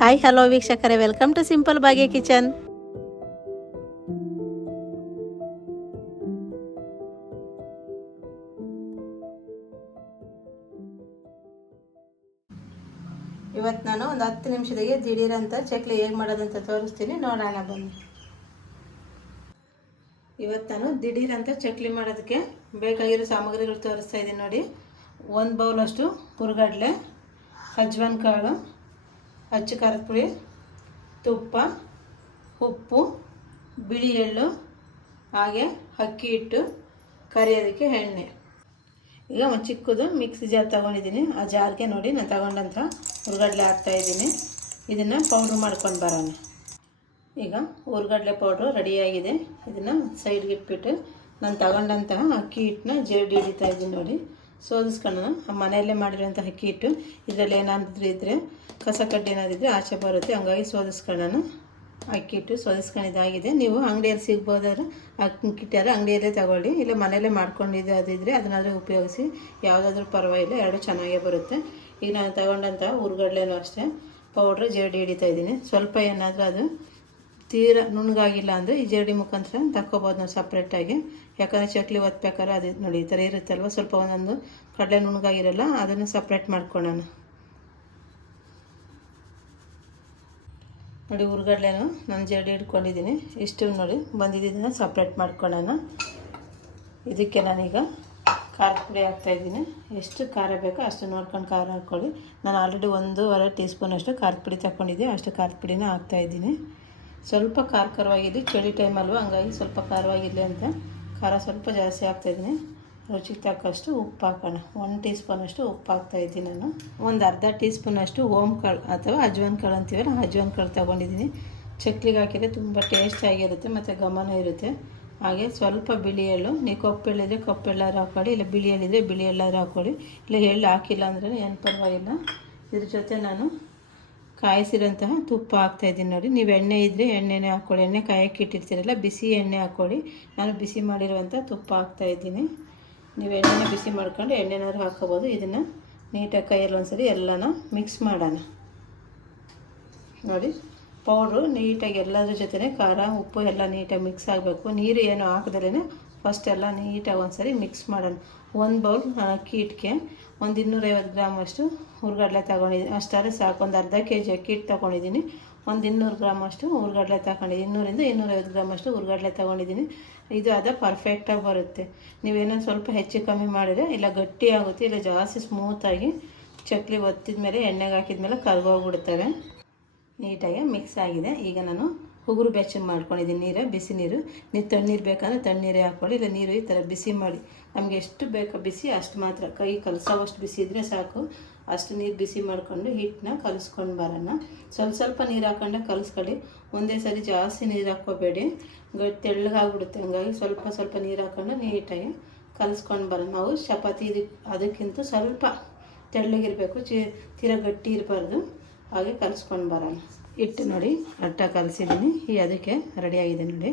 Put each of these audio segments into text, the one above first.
Hi hello ವೀಕ್ಷಕರೇ. Welcome to simple ಬಾಗೆ kitchen ಇವತ್ತು ನಾನು ಒಂದು ಹತ್ತು ನಿಮಿಷದಾಗೆ ದಿಢೀರಂತ ಚಕ್ಲಿ ಹೇಗೆ ಮಾಡೋದಂತ ತೋರಿಸ್ತೀನಿ. ನೋಡೋಣ, ಬನ್ನಿ. ಇವತ್ತು ನಾನು ದಿಢೀರಂತ ಚಕ್ಲಿ ಮಾಡೋದಕ್ಕೆ ಬೇಕಾಗಿರೋ ಸಾಮಗ್ರಿಗಳು ತೋರಿಸ್ತಾ ಇದ್ದೀನಿ ನೋಡಿ. ಒಂದು ಬೌಲಷ್ಟು ಕುರುಗಡ್ಲೆ ಅಜ್ವಾನ್ ಕಾಳು ಅಚ್ಚು ಖಾರದ ಪುಡಿ, ತುಪ್ಪ, ಉಪ್ಪು, ಬಿಳಿ ಎಳ್ಳು, ಹಾಗೆ ಅಕ್ಕಿ ಹಿಟ್ಟು, ಕರಿಯೋದಕ್ಕೆ ಎಣ್ಣೆ. ಈಗ ಒಂದು ಚಿಕ್ಕದು ಮಿಕ್ಸಿ ಜಾರ್ ತೊಗೊಂಡಿದ್ದೀನಿ. ಆ ಜಾರ್ಗೆ ನೋಡಿ ನಾನು ತಗೊಂಡಂಥ ಹುರ್ಗಡ್ಲೆ ಹಾಕ್ತಾಯಿದ್ದೀನಿ ಇದನ್ನು ಪೌಡ್ರ್ ಮಾಡ್ಕೊಂಡು ಬರೋಣ. ಈಗ ಹುರ್ಗಡ್ಲೆ ಪೌಡ್ರು ರೆಡಿಯಾಗಿದೆ ಇದನ್ನು ಸೈಡ್ಗೆ ಇಟ್ಬಿಟ್ಟು ನಾನು ತಗೊಂಡಂತಹ ಅಕ್ಕಿ ಹಿಟ್ಟನ್ನ ಜೇಡಿ ಹಿಡಿತಾ ಇದ್ದೀನಿ ನೋಡಿ. ಸೋದಿಸ್ಕೊಳ್ಳೋಣ ಮನೆಯಲ್ಲೇ ಮಾಡಿರೋಂಥ ಅಕ್ಕಿ ಹಿಟ್ಟು. ಇದರಲ್ಲಿ ಏನಾದರೂ ಇದ್ದರೆ ಕಸ ಕಡ್ಡಿ ಏನಾದಿದ್ರೆ ಆಚೆ ಬರುತ್ತೆ. ಹಂಗಾಗಿ ಸೋದಿಸ್ಕೊಳ್ಳೋಣ ಅಕ್ಕಿ ಹಿಟ್ಟು. ಸೋದಿಸ್ಕೊಂಡಿದ್ದಾಗಿದೆ ನೀವು ಅಂಗಡಿಯಲ್ಲಿ ಸಿಗ್ಬೋದಾದ್ರೆ ಅಕ್ಕಿ ಹಿಟ್ಟಾರೆ ಅಂಗಡಿಯಲ್ಲೇ ತಗೊಳ್ಳಿ. ಇಲ್ಲ ಮನೆಯಲ್ಲೇ ಮಾಡ್ಕೊಂಡಿದ್ದು ಅದಿದ್ರೆ ಅದನ್ನಾದರೂ ಉಪಯೋಗಿಸಿ. ಯಾವುದಾದ್ರೂ ಪರವಾಗಿಲ್ಲ, ಎರಡು ಚೆನ್ನಾಗೇ ಬರುತ್ತೆ. ಈಗ ನಾನು ತಗೊಂಡಂಥ ಹುರ್ಗಡ್ಲೆನೂ ಅಷ್ಟೇ. ಪೌಡ್ರ್ ಜೇಡಿ ಹಿಡಿತಾ ಇದ್ದೀನಿ. ಸ್ವಲ್ಪ ಏನಾದರೂ ಅದು ತೀರ ನುಣ್ಣಗಾಗಿಲ್ಲ ಅಂದರೆ ಈ ಜರಡಿ ಮುಖಾಂತರ ತಕ್ಕೋಬೋದು ನಾವು ಸಪ್ರೇಟಾಗಿ ಯಾಕಂದರೆ ಚಕ್ಲಿ ಒತ್ಬೇಕಾದ್ರೆ ಅದು ನೋಡಿ, ಈ ಥರ ಇರುತ್ತಲ್ವ? ಸ್ವಲ್ಪ ಒಂದೊಂದು ಕಡಲೆ ನುಣ್ಣಗಾಗಿರಲ್ಲ, ಅದನ್ನು ಸಪ್ರೇಟ್ ಮಾಡ್ಕೊಳ್ಳೋಣ. ನೋಡಿ ಹುರ್ಗಡ್ಲೆನು ನಾನು ಜರಡಿ ಹಿಡ್ಕೊಂಡಿದ್ದೀನಿ ಇಷ್ಟು ನೋಡಿ, ಬಂದಿದ್ದನ್ನು ಸಪ್ರೇಟ್ ಮಾಡ್ಕೊಳ್ಳೋಣ. ಇದಕ್ಕೆ ನಾನೀಗ ಖಾರ ಪುಡಿ ಹಾಕ್ತಾಯಿದ್ದೀನಿ ಎಷ್ಟು ಖಾರ ಬೇಕೋ ಅಷ್ಟು ನೋಡ್ಕೊಂಡು ಖಾರ ಹಾಕ್ಕೊಳ್ಳಿ. ನಾನು ಆಲ್ರೆಡಿ ಒಂದೂವರೆ ಟೀ ಸ್ಪೂನಷ್ಟು ಖಾರದ ಪುಡಿ ತಗೊಂಡಿದ್ದೆ ಅಷ್ಟು ಖಾರದ ಪುಡಿನ ಹಾಕ್ತಾಯಿದ್ದೀನಿ ಸ್ವಲ್ಪ ಖಾರ ಖಾರವಾಗಿರಲಿ ಚಳಿ ಟೈಮ್ ಹಂಗಾಗಿ ಸ್ವಲ್ಪ ಖಾರವಾಗಿರಲಿ ಅಂತ. ಖಾರ ಸ್ವಲ್ಪ ಜಾಸ್ತಿ ಹಾಕ್ತಾಯಿದ್ದೀನಿ ರುಚಿಗೆ ತಕ್ಕಷ್ಟು ಉಪ್ಪು ಹಾಕೋಣ. ಒನ್ ಟೀ ಸ್ಪೂನಷ್ಟು ಉಪ್ಪು ಹಾಕ್ತಾಯಿದ್ದೀನಿ ನಾನು. ಒಂದು ಅರ್ಧ ಟೀ ಸ್ಪೂನಷ್ಟು ಓಮ್ ಕಾಳು ಅಥವಾ ಅಜ್ವಾನ್ ಕಾಳು ಅಂತೀವಲ್ಲ ಅಜ್ವಾನ್ ಕಾಳು ತೊಗೊಂಡಿದ್ದೀನಿ. ಚಕ್ಲಿಗೆ ಹಾಕಿದರೆ ತುಂಬ ಟೇಸ್ಟಾಗಿರುತ್ತೆ ಮತ್ತು ಗಮನ ಇರುತ್ತೆ. ಹಾಗೆ ಸ್ವಲ್ಪ ಬಿಳಿ ಎಳ್ಳು ನೀವು ಕಪ್ಪೆಳ್ಳಿದ್ರೆ ಕಪ್ಪೆಳ್ಳಾದ್ರೂ ಹಾಕ್ಕೊಳ್ಳಿ ಇಲ್ಲ ಬಿಳಿ ಎಳ್ಳಿದ್ರೆ ಬಿಳಿ ಎಳ್ಳಾದ್ರೂ ಹಾಕ್ಕೊಳ್ಳಿ ಇಲ್ಲ ಎಳ್ಳು ಹಾಕಿಲ್ಲ ಅಂದ್ರೆ ಏನು ಪರವಾಗಿಲ್ಲ. ಇದ್ರ ಜೊತೆ ನಾನು ಕಾಯಿಸಿರೋಂತಹ ತುಪ್ಪ ಹಾಕ್ತಾಯಿದ್ದೀನಿ ನೋಡಿ. ನೀವು ಎಣ್ಣೆ ಇದ್ದರೆ ಎಣ್ಣೆನೇ ಹಾಕ್ಕೊಳ್ಳಿ ಎಣ್ಣೆ ಕಾಯಕ್ಕೆ ಇಟ್ಟಿರ್ತೀರಲ್ಲ, ಬಿಸಿ ಎಣ್ಣೆ ಹಾಕ್ಕೊಳ್ಳಿ ನಾನು ಬಿಸಿ ಮಾಡಿರುವಂಥ ತುಪ್ಪ ಹಾಕ್ತಾಯಿದ್ದೀನಿ ನೀವು ಎಣ್ಣೆನ ಬಿಸಿ ಮಾಡ್ಕೊಂಡು ಎಣ್ಣೆನಾದ್ರು ಹಾಕ್ಕೋಬೋದು. ಇದನ್ನು ನೀಟಾಗಿ ಕೈಯಲ್ಲಿ ಒಂದ್ಸರಿ ಎಲ್ಲನ ಮಿಕ್ಸ್ ಮಾಡೋಣ. ನೋಡಿ ಪೌಡ್ರು ನೀಟಾಗಿ ಎಲ್ಲದ್ರ ಜೊತೆ ಖಾರ, ಉಪ್ಪು ಎಲ್ಲ ನೀಟಾಗಿ ಮಿಕ್ಸ್ ಆಗಬೇಕು. ನೀರು ಏನು ಹಾಕ್ದಲೇ ಫಸ್ಟ್ ಎಲ್ಲ ನೀಟಾಗಿ ಒಂದ್ಸರಿ ಮಿಕ್ಸ್ ಮಾಡೋಣ. ಒಂದು ಬೌಲ್ ಅಕ್ಕಿ ಹಿಟ್ಟಿಗೆ ಒಂದು ಇನ್ನೂರೈವತ್ತು ಗ್ರಾಮ್ ಅಷ್ಟು ಹುರ್ಗಡ್ಲೆ ತೊಗೊಂಡಿದ್ದೀನಿ ಅಷ್ಟಾದ್ರೆ ಸಾಕು, ಒಂದು ಅರ್ಧ ಕೆ ಜಿ ಅಕ್ಕಿ ಹಿಟ್ಟು ತೊಗೊಂಡಿದ್ದೀನಿ. ಒಂದು ಇನ್ನೂರು ಗ್ರಾಮ್ ಅಷ್ಟು ಹುರ್ಗಡ್ಲೆ ತಗೊಂಡಿದ್ದೀನಿ. ಇನ್ನೂರಿಂದ ಇನ್ನೂರೈವತ್ತು ಗ್ರಾಮ್ ಅಷ್ಟು ಹುರ್ಗಡ್ಲೆ ತೊಗೊಂಡಿದ್ದೀನಿ. ಇದು ಅದ ಪರ್ಫೆಕ್ಟಾಗಿ ಬರುತ್ತೆ. ನೀವೇನೋ ಸ್ವಲ್ಪ ಹೆಚ್ಚು ಕಮ್ಮಿ ಮಾಡಿದರೆ, ಇಲ್ಲ ಗಟ್ಟಿ ಆಗುತ್ತೆ, ಇಲ್ಲ ಜಾಸ್ತಿ ಸ್ಮೂತಾಗಿ ಚಕ್ಲಿ ಒತ್ತಿದ ಮೇಲೆ ಎಣ್ಣೆಗೆ ಹಾಕಿದ ಮೇಲೆ ಕರ್ಗೋಗ್ಬಿಡ್ತವೆ. ನೀಟಾಗಿ ಮಿಕ್ಸ್ ಆಗಿದೆ. ಈಗ ನಾನು ಉಗುರು ಬೆಚ್ಚಗೆ ಮಾಡ್ಕೊಂಡಿದ್ದೀನಿ. ನೀರು, ಬಿಸಿ ನೀರು. ನೀವು ತಣ್ಣೀರು ಬೇಕಂದ್ರೆ ತಣ್ಣೀರೇ ಹಾಕ್ಕೊಳ್ಳಿ. ಇಲ್ಲ ನೀರು ಈ ಥರ ಬಿಸಿ ಮಾಡಿ. ನಮಗೆ ಎಷ್ಟು ಬೇಕೋ ಬಿಸಿ, ಅಷ್ಟು ಮಾತ್ರ. ಕೈ ಕಲಸೋವಷ್ಟು ಬಿಸಿ ಇದ್ದರೆ ಸಾಕು. ಅಷ್ಟು ನೀರು ಬಿಸಿ ಮಾಡಿಕೊಂಡು ಹಿಟ್ಟನ್ನ ಕಲಿಸ್ಕೊಂಡು ಬರೋಣ. ಸ್ವಲ್ಪ ಸ್ವಲ್ಪ ನೀರು ಹಾಕೊಂಡೆ ಕಲಿಸ್ಕೊಳ್ಳಿ. ಒಂದೇ ಸರಿ ಜಾಸ್ತಿ ನೀರು ಹಾಕ್ಕೋಬೇಡಿ. ತೆಳ್ಳಗಾಗ್ಬಿಡುತ್ತೆ. ಹಂಗಾಗಿ ಸ್ವಲ್ಪ ಸ್ವಲ್ಪ ನೀರು ಹಾಕೊಂಡು ನೀಟಾಗಿ ಕಲಿಸ್ಕೊಂಡು ಬರೋಣ. ನಾವು ಚಪಾತಿ ಅದಕ್ಕಿಂತ ಸ್ವಲ್ಪ ತೆಳ್ಳಗಿರಬೇಕು. ಚಿ, ತೀರ ಗಟ್ಟಿ ಇರಬಾರ್ದು. ಹಾಗೆ ಕಲಿಸ್ಕೊಂಡು ಬರೋಣ. ಹಿಟ್ಟು ನೋಡಿ ಅಟ್ಟ ಕಲಸಿದ್ದೀನಿ. ಈ ಅದಕ್ಕೆ ರೆಡಿಯಾಗಿದೆ ನೋಡಿ.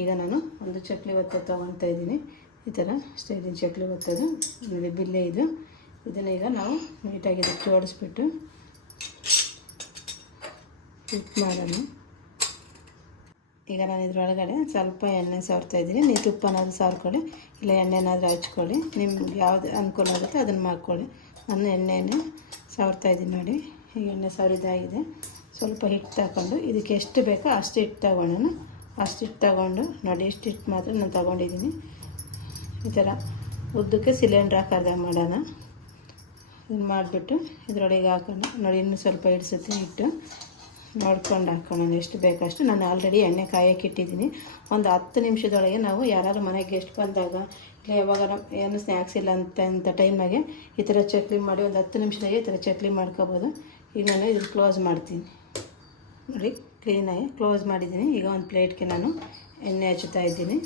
ಈಗ ನಾನು ಒಂದು ಚಕ್ಲಿ ಒತ್ತ ತೊಗೊತಾ ಇದ್ದೀನಿ. ಈ ಥರ ಸ್ಟೈಲಿನ ಚಕ್ಲಿ ಒತ್ತೋದು. ನೋಡಿ, ಬಿಲ್ಲೆ ಇದು. ಇದನ್ನು ಈಗ ನಾವು ನೀಟಾಗಿ ಇದಕ್ಕೆ ಜೋಡಿಸ್ಬಿಟ್ಟು ಹಿಟ್ಟು ಮಾಡೋಣ. ಈಗ ನಾನು ಇದ್ರೊಳಗಡೆ ಸ್ವಲ್ಪ ಎಣ್ಣೆ ಸಾರ್ತಾ ಇದ್ದೀನಿ. ನೀವು ತುಪ್ಪನಾದರೂ ಸಾರ್ಕೊಳ್ಳಿ, ಇಲ್ಲ ಎಣ್ಣೆನಾದರೂ ಹಚ್ಕೊಳ್ಳಿ. ನಿಮ್ಗೆ ಯಾವ್ದು ಅನುಕೂಲ ಆಗುತ್ತೆ ಅದನ್ನು ಮಾಡ್ಕೊಳ್ಳಿ. ನಾನು ಎಣ್ಣೆನೇ ಸಾರ್ತಾ ಇದ್ದೀನಿ ನೋಡಿ. ಈಗ ಎಣ್ಣೆ ಸಾರಿದಾಗಿದೆ ಸ್ವಲ್ಪ ಹಿಟ್ಟು ತಗೊಂಡು ಇದಕ್ಕೆ ಎಷ್ಟು ಬೇಕೋ ಅಷ್ಟು ಹಿಟ್ಟು ತಗೊಳ್ಳೋಣ ಅಷ್ಟು ಹಿಟ್ಟು ತಗೊಂಡು ನೋಡಿ ಎಷ್ಟು ಹಿಟ್ಟು ಮಾತ್ರ ನಾನು ತಗೊಂಡಿದ್ದೀನಿ. ಈ ಥರ ಉದ್ದಕ್ಕೆ ಸಿಲಿಂಡ್ರ್ ಹಾಕರ್ದ ಮಾಡೋಣ. ಇದು ಮಾಡಿಬಿಟ್ಟು ಇದರೊಳಗೆ ಹಾಕೋಣ. ನೋಡಿ ಇನ್ನೂ ಸ್ವಲ್ಪ ಹಿಡಿಸುತ್ತೆ ಹಿಟ್ಟು. ನೋಡ್ಕೊಂಡು ಹಾಕೋಣ ಎಷ್ಟು ಬೇಕಷ್ಟು. ನಾನು ಆಲ್ರೆಡಿ ಎಣ್ಣೆ ಕಾಯಕ್ಕೆ ಇಟ್ಟಿದ್ದೀನಿ. ಒಂದು ಹತ್ತು ನಿಮಿಷದೊಳಗೆ ನಾವು ಯಾರಾದ್ರೂ ಮನೆಗೆ ಗೆಸ್ಟ್ ಬಂದಾಗ ಇಲ್ಲ ಯಾವಾಗ ಏನು ಸ್ನ್ಯಾಕ್ಸ್ ಇಲ್ಲ ಅಂತ ಅಂತ ಟೈಮಾಗೆ ಈ ಥರ ಚಕ್ಲಿ ಮಾಡಿ ಒಂದು ಹತ್ತು ನಿಮಿಷದಾಗೆ ಈ ಥರ ಚಕ್ಲಿ ಮಾಡ್ಕೋಬೋದು. ಈಗ ನಾನು ಇದನ್ನು ಕ್ಲೋಸ್ ಮಾಡ್ತೀನಿ. ನೋಡಿ ಕ್ಲೀನಾಗಿ ಕ್ಲೋಸ್ ಮಾಡಿದ್ದೀನಿ. ಈಗ ಒಂದು ಪ್ಲೇಟ್ಗೆ ನಾನು ಎಣ್ಣೆ ಹಚ್ಚುತ್ತಾ ಇದ್ದೀನಿ.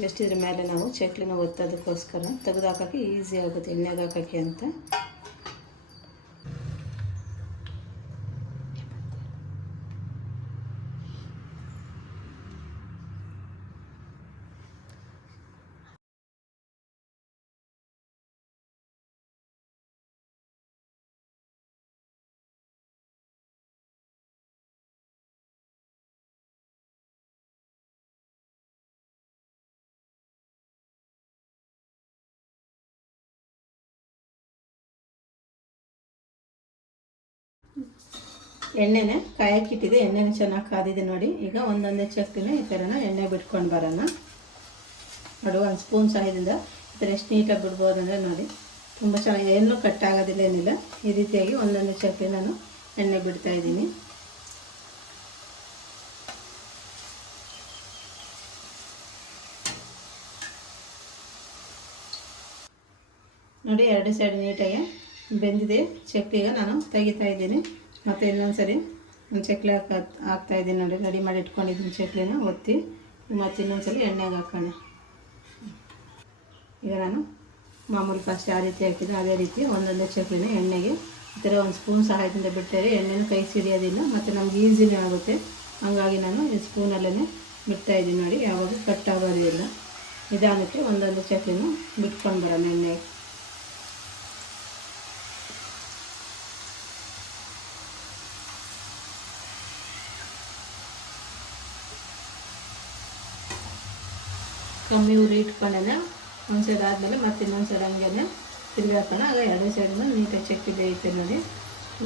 ಜಸ್ಟ್ ಇದ್ರ ಮೇಲೆ ನಾವು ಚಕ್ಲಿನ ಒತ್ತೋದಕ್ಕೋಸ್ಕರ ತೆಗೆದು ಹಾಕೋಕ್ಕೆ ಈಸಿ ಆಗುತ್ತೆ, ಎಣ್ಣೆಗೆ ಹಾಕೋಕ್ಕೆ ಅಂತ. ಎಣ್ಣೆನೆ ಕಾಯಕ್ಕಿಟ್ಟಿದೆ. ಎಣ್ಣೆನ ಚೆನ್ನಾಗಿ ಕಾದಿದೆ ನೋಡಿ. ಈಗ ಒಂದೊಂದೇ ಚಕ್ಕಿನೇ ಈ ಥರನ ಎಣ್ಣೆ ಬಿಟ್ಕೊಂಡು ಬರೋಣ. ನೋಡಿ, ಒಂದು ಸ್ಪೂನ್ ಸಹಾಯದಿಂದ ಈ ಥರ ಎಷ್ಟು ನೀಟಾಗಿ ಬಿಡ್ಬೋದು ಅಂದರೆ ನೋಡಿ. ತುಂಬ ಚೆನ್ನಾಗಿ ಏನೂ ಕಟ್ ಆಗೋದಿಲ್ಲ, ಏನಿಲ್ಲ. ಈ ರೀತಿಯಾಗಿ ಒಂದೊಂದೇ ಚಕ್ಕಿ ನಾನು ಎಣ್ಣೆ ಬಿಡ್ತಾ ಇದ್ದೀನಿ. ನೋಡಿ, ಎರಡು ಸೈಡ್ ನೀಟಾಗಿ ಬೆಂದಿದೆ. ಚಕ್ಕಿಗೆ ನಾನು ತೆಗಿತಾ ಇದ್ದೀನಿ. ಮತ್ತು ಇನ್ನೊಂದು ಸರಿ ಒಂದು ಚಕ್ಲಿ ಹಾಕ ಹಾಕ್ತಾಯಿದ್ದೀನಿ ನೋಡಿ ರೆಡಿ ಮಾಡಿ ಇಟ್ಕೊಂಡಿದ್ದೀನಿ ಚಕ್ಲಿನ, ಒತ್ತಿ, ಮತ್ತು ಇನ್ನೊಂದು ಸರಿ ಎಣ್ಣೆಗೆ ಹಾಕೋಣ. ಈಗ ನಾನು ಮಾಮೂಲಿ ಫಸ್ಟ್ ಯಾವ ರೀತಿ ಹಾಕಿದ್ರೆ ಅದೇ ರೀತಿ ಒಂದೊಂದೇ ಚಕ್ಲಿನ ಎಣ್ಣೆಗೆ. ಈ ಥರ ಒಂದು ಸ್ಪೂನ್ ಸಹಾಯದಿಂದ ಬಿಟ್ಟರೆ ಎಣ್ಣೆನೂ ಕೈ ಸಿಡಿಯೋದಿಲ್ಲ ಮತ್ತು ನಮ್ಗೆ ಈಸಿನೇ ಆಗುತ್ತೆ. ಹಾಗಾಗಿ ನಾನು ಈ ಸ್ಪೂನಲ್ಲೇ ಬಿಡ್ತಾ ಇದ್ದೀನಿ ನೋಡಿ ಯಾವಾಗ ಕಟ್ ಆಗೋದೇ ಇಲ್ಲ. ನಿಧಾನಕ್ಕೆ ಒಂದೊಂದು ಚಕ್ಲಿನೂ ಬಿಟ್ಕೊಂಡು ಬರೋಣ ಎಣ್ಣೆಗೆ. ಕಮ್ಮಿ ಉರಿ ಇಟ್ಕೊಂಡೆ ಒಂದು ಸೈಡ್ ಆದಮೇಲೆ ಮತ್ತೆ ಇನ್ನೊಂದು ಸೈಡ್ ಹಂಗೆ ತಿರುಗಾಕೋಣ ಆಗ ಎರಡು ಸೈಡನ್ನು ನೀಟಾಗಿ ಚಕ್ಕಿ ಬೇಯುತ್ತೆ ನೋಡಿ.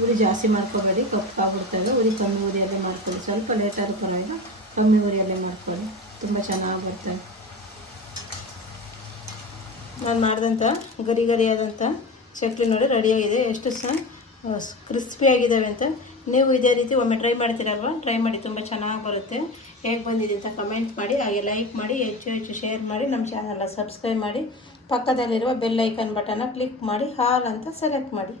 ಉರಿ ಜಾಸ್ತಿ ಮಾಡ್ಕೋಬೇಡಿ ಕಪ್ಪಾಗ್ಬಿಡ್ತವೆ ಉರಿ ಕಮ್ಮಿ ಉರಿಯಲ್ಲೇ ಮಾಡ್ಕೊಳ್ಳಿ. ಸ್ವಲ್ಪ ಲೇಟ್ ಆದ್ರೂ ಪರವಾಗಿಲ್ಲ, ಕಮ್ಮಿ ಉರಿಯಲ್ಲೇ ಮಾಡ್ಕೊಳ್ಳಿ. ತುಂಬ ಚೆನ್ನಾಗಿ ಬರ್ತವೆ ನಾನು ಮಾಡಿದಂಥ ಗರಿ ಗರಿಯಾದಂಥ ಚಕ್ಲಿ ನೋಡಿ ರೆಡಿಯಾಗಿದೆ ಎಷ್ಟು ಸಹ ಕ್ರಿಸ್ಪಿಯಾಗಿದ್ದಾವೆ ಅಂತ. ನೀವು ಇದೇ ರೀತಿ ಒಮ್ಮೆ ಟ್ರೈ ಮಾಡ್ತೀರಲ್ವ? ಟ್ರೈ ಮಾಡಿ ತುಂಬ ಚೆನ್ನಾಗಿ ಬರುತ್ತೆ. ಹೇಗೆ ಬಂದಿದೆ ಅಂತ ಕಮೆಂಟ್ ಮಾಡಿ, ಹಾಗೆ ಲೈಕ್ ಮಾಡಿ, ಹೆಚ್ಚು ಹೆಚ್ಚು ಶೇರ್ ಮಾಡಿ ನಮ್ಮ ಚಾನಲ್ನ ಸಬ್ಸ್ಕ್ರೈಬ್ ಮಾಡಿ. ಪಕ್ಕದಲ್ಲಿರುವ ಬೆಲ್ ಐಕನ್ ಬಟನ್ನ ಕ್ಲಿಕ್ ಮಾಡಿ, ಹಾಲ್ ಅಂತ ಸೆಲೆಕ್ಟ್ ಮಾಡಿ.